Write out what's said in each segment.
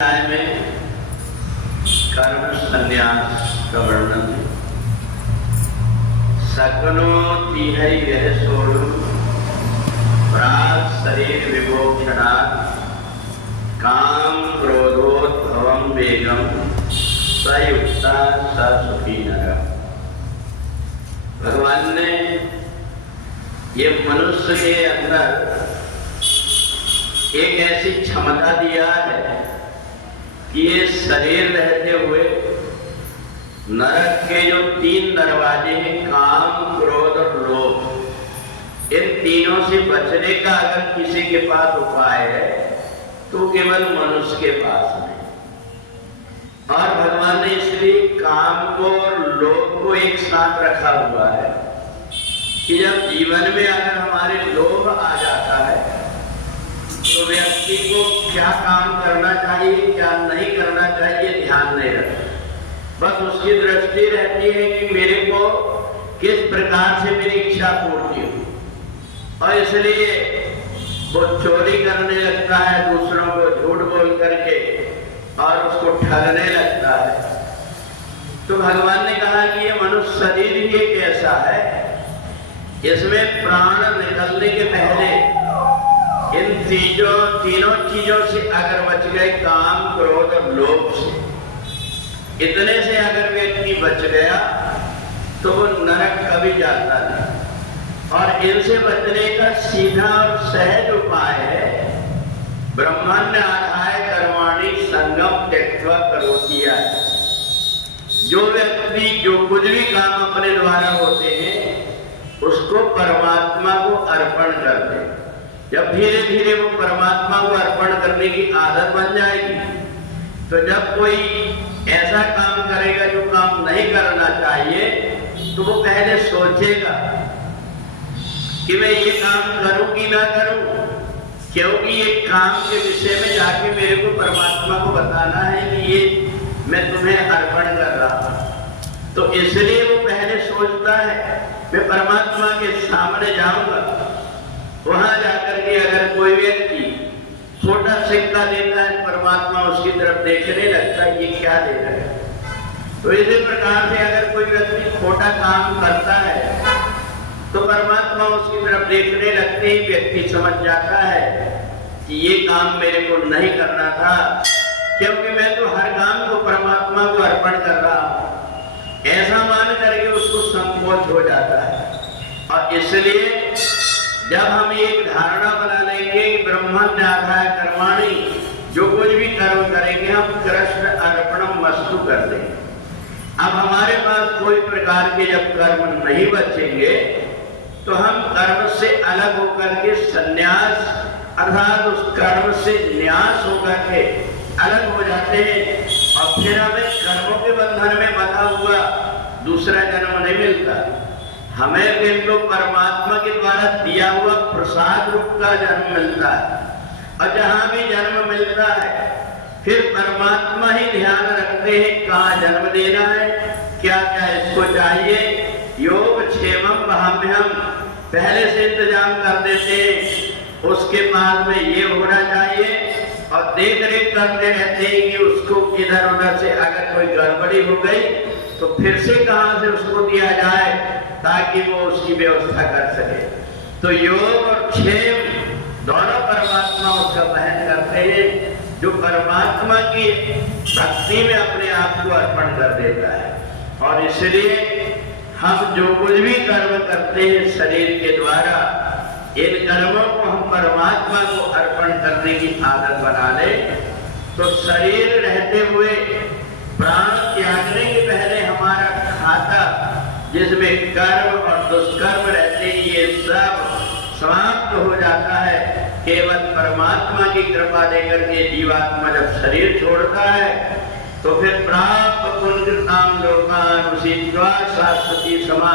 में कर्म संन्यास का वर्णन है। सकनो तीह यह सोलु प्राग शरीर विमोक्षणात् काम क्रोधोद्भवम वेगम सयुक्ता सुखी नर। भगवान ने ये मनुष्य के अंदर एक ऐसी क्षमता दिया है कि ये शरीर रहते हुए नरक के जो तीन दरवाजे हैं, काम क्रोध और लोभ, इन तीनों से बचने का अगर किसी के पास उपाय है तो केवल मनुष्य के पास नहीं। और भगवान ने इसलिए काम को और लोभ को एक साथ रखा हुआ है कि जब जीवन में अगर हमारे लोभ आ जाता है तो व्यक्ति को क्या काम करना चाहिए क्या नहीं करना चाहिए ध्यान नहीं रखता। बस उसकी दृष्टि रहती है कि मेरे को किस प्रकार से मेरी इच्छा पूर्ति हो, और इसलिए वो चोरी करने लगता है, दूसरों को झूठ बोल करके और उसको ठगने लगता है। तो भगवान ने कहा कि ये मनुष्य शरीर ही एक ऐसा है, इसमें प्राण निकलने के पहले इन तीनों चीजों से अगर बच गए, काम क्रोध और लोभ से, इतने से अगर व्यक्ति बच गया तो वो नरक कभी जाता नहीं। और इनसे बचने का सीधा और सहज उपाय है ब्रह्मण्य आधाय कर्माणि संगम त्यक्त्वा करोति यः। जो व्यक्ति जो कुछ भी काम अपने द्वारा होते हैं उसको परमात्मा को अर्पण कर दे। जब धीरे धीरे वो परमात्मा को अर्पण करने की आदत बन जाएगी तो जब कोई ऐसा काम करेगा जो काम नहीं करना चाहिए तो वो पहले सोचेगा कि मैं ये काम करूं कि ना करूं, क्योंकि ये काम के विषय में जाके मेरे को परमात्मा को बताना है कि ये मैं तुम्हें अर्पण कर रहा हूं। तो इसलिए वो पहले सोचता है मैं परमात्मा के सामने जाऊंगा, वहां जाकर के अगर कोई व्यक्ति छोटा सिक्का देता है परमात्मा उसकी तरफ देखने लगता है ये क्या दे रहा है। तो इसी प्रकार से अगर कोई व्यक्ति छोटा काम करता है तो परमात्मा उसकी तरफ देखने लगते ही व्यक्ति समझ जाता है कि ये काम मेरे को नहीं करना था, क्योंकि मैं तो हर काम को परमात्मा को अर्पण कर रहा हूं। ऐसा मान करके उसको संकोच हो जाता है। और इसलिए जब हम एक धारणा बना लेंगे कि ब्रह्मण्य आधाय कर्माणि, जो कुछ भी कर्म करेंगे हम कृष्ण अर्पणम वस्तु कर देंगे। अब हमारे पास कोई प्रकार के जब कर्म नहीं बचेंगे तो हम कर्म से अलग होकर के संन्यास अर्थात उस कर्म से न्यास होकर के अलग हो जाते हैं, और फिर हमें कर्मों के बंधन में बंधा हुआ दूसरा जन्म नहीं मिलता। हमें फिर तो परमात्मा के द्वारा दिया हुआ प्रसाद रूप का जन्म मिलता है। और जहां भी जन्म मिलता है फिर परमात्मा ही ध्यान रखते हैं कहाँ जन्म देना है, क्या क्या इसको चाहिए। योग क्षेमम वहाम्यहम पहले से इंतजाम कर देते हैं, उसके बाद में ये होना चाहिए, और देख रेख करते रहते हैं कि उसको इधर उधर से अगर कोई गड़बड़ी हो गई तो फिर से कहां से उसको दिया जाए ताकि वो उसकी व्यवस्था कर सके। तो योग और क्षेम दोनों परमात्मा उसका वहन करते हैं, जो परमात्मा की भक्ति में अपने आप को अर्पण कर देता है। और इसलिए हम जो कुछ भी कर्म करते हैं शरीर के द्वारा, इन कर्मों को हम परमात्मा को अर्पण करने की आदत बना लें तो शरीर रहते हुए प्राण त्यागने के पहले हमारा खाता जिसमें कर्म और दुष्कर्म रहते हैं ये सब समाप्त हो जाता है। केवल परमात्मा की कृपा देकर के जीवात्मा जब शरीर छोड़ता है तो फिर प्राप्त पुण्यकृताम लोकान उषित्वा शाश्वती समा,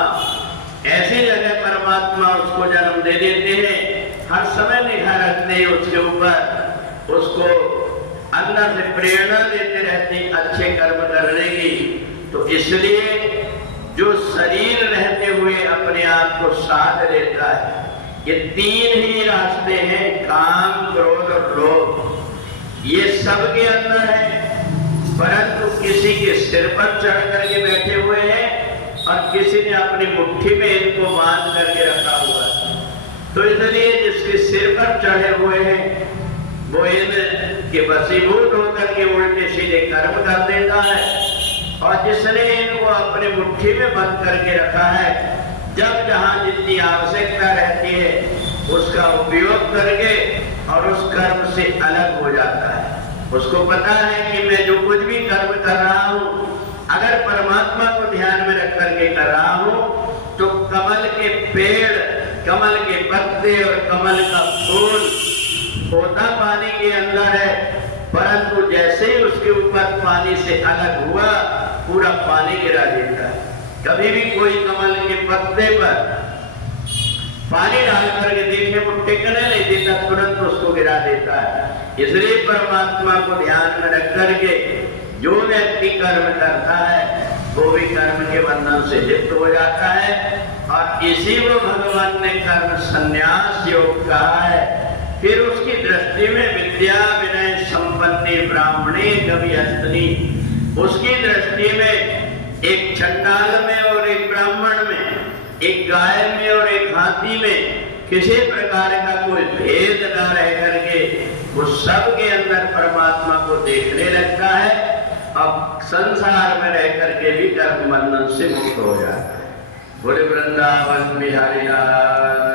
ऐसी जगह परमात्मा उसको जन्म दे देते हैं। हर समय निगाह रखते हैं उसके ऊपर, उसको अंदर से प्रेरणा देते रहते हैं अच्छे कर्म करने की। तो इसलिए जो शरीर रहते हुए अपने आप को साध लेता है, ये तीन ही रास्ते हैं, काम क्रोध और लोभ। ये सबके अंदर है, परंतु किसी के सिर पर चढ़ करके बैठे हुए हैं और किसी ने अपनी मुट्ठी में इनको बांध करके रखा हुआ है। तो इसलिए जिसके सिर पर चढ़े हुए हैं वो इनके वशीभूत होकर के उल्टे सीधे कर्म कर देता है, और जिसने इनको अपनी मुट्ठी में बंद करके रखा है, जब जहां जितनी आवश्यकता रहती है उसका उपयोग करके और उस कर्म से अलग हो जाता है। उसको पता है कि मैं जो कुछ भी कर्म कर रहा हूं, अगर परमात्मा को ध्यान में रख करके कर रहा हूं तो कमल के पेड़, कमल के पत्ते और कमल का फूल होता पानी के अंदर है, परंतु जैसे ही उसके ऊपर पानी से अलग हुआ पूरा पानी गिरा देता है। कभी भी कोई कमल के पत्ते पर पानी डाल करके देखे वो टिकने नहीं देता, तुरंत उसको गिरा देता है। इसलिए परमात्मा को ध्यान में रख करके जो व्यक्ति कर्म करता है वो भी कर्म के बंधन से लिप्त हो जाता है, और इसी को भगवान ने कर्म संन्यास योग कहा है। फिर उसकी दृष्टि में विद्या विनय संपत्ति ब्राह्मणी गविहस्तनी, उसकी दृष्टि में एक चंडाल में और एक ब्राह्मण में, एक गाय में और एक हाथी में किसी प्रकार का कोई भेद न रह करके वो सब के अंदर परमात्मा को देखने लगता है। अब संसार में रह करके भी कर्म बंधन से मुक्त हो जाता है। बोले वृंदावन बिहारी लाल।